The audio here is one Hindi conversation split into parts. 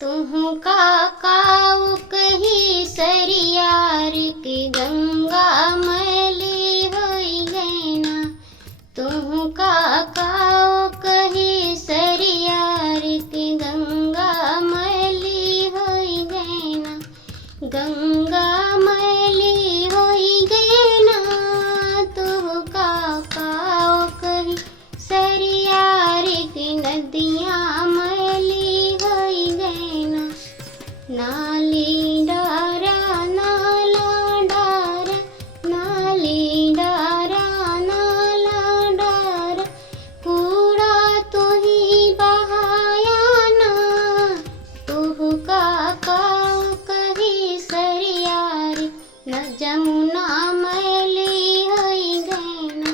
तुहु काकाऊ कही सरियार के गंगा मैली होई गैना। तुहु काकाऊ कही सरियार के गंगा मैली होई गैना। गंगा मैली होई गैना। तुहु काकाऊ कही सरियार की नदियाँ मैली होई गैना। नाली डारा नाला डारा, नाली डारा नाला डारा, कूड़ा तुही बहाया ना। तुहु काकाऊ कही सरियार न जमुना मैली होई गैना।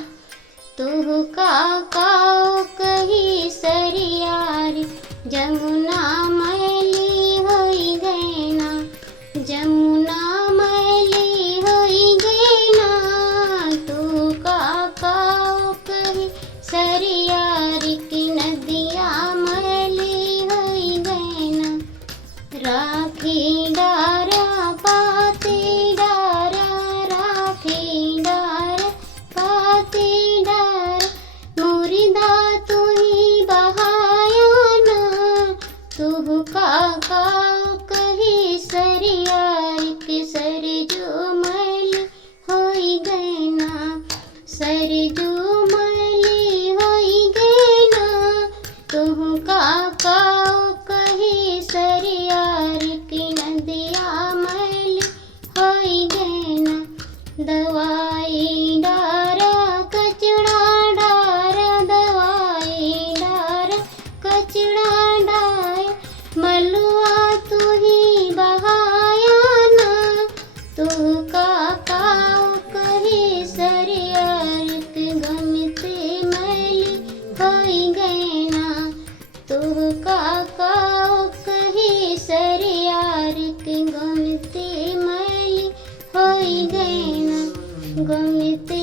तुहु काकाऊ कही सरियार जमुना मैली होई गैना। जमुना मैली होई गैना। तुहु काकाऊ कही सरियार की नदियाँ मैली होई गैना। राखी डारा पाती डारा, राखी डारा पाती डारा, मुर्दा तुही बहाया ना। तुहु काकाऊ कही सरियार के सरजू मैली होई गैना। सरजू मैली होई गैना। तुहु काकाऊ कही सरियार की नदियाँ मैली होई गैना। दवाई डारा कचड़ा डारा, दवाई डारा कचड़ा डारा, मलुआ तुही बहाया ना। तुहु काकाऊ कही सरियार के गमते मैली होई गैना। तुहु काकाऊ कही सरियार के गमते मैली होई गैना। गमते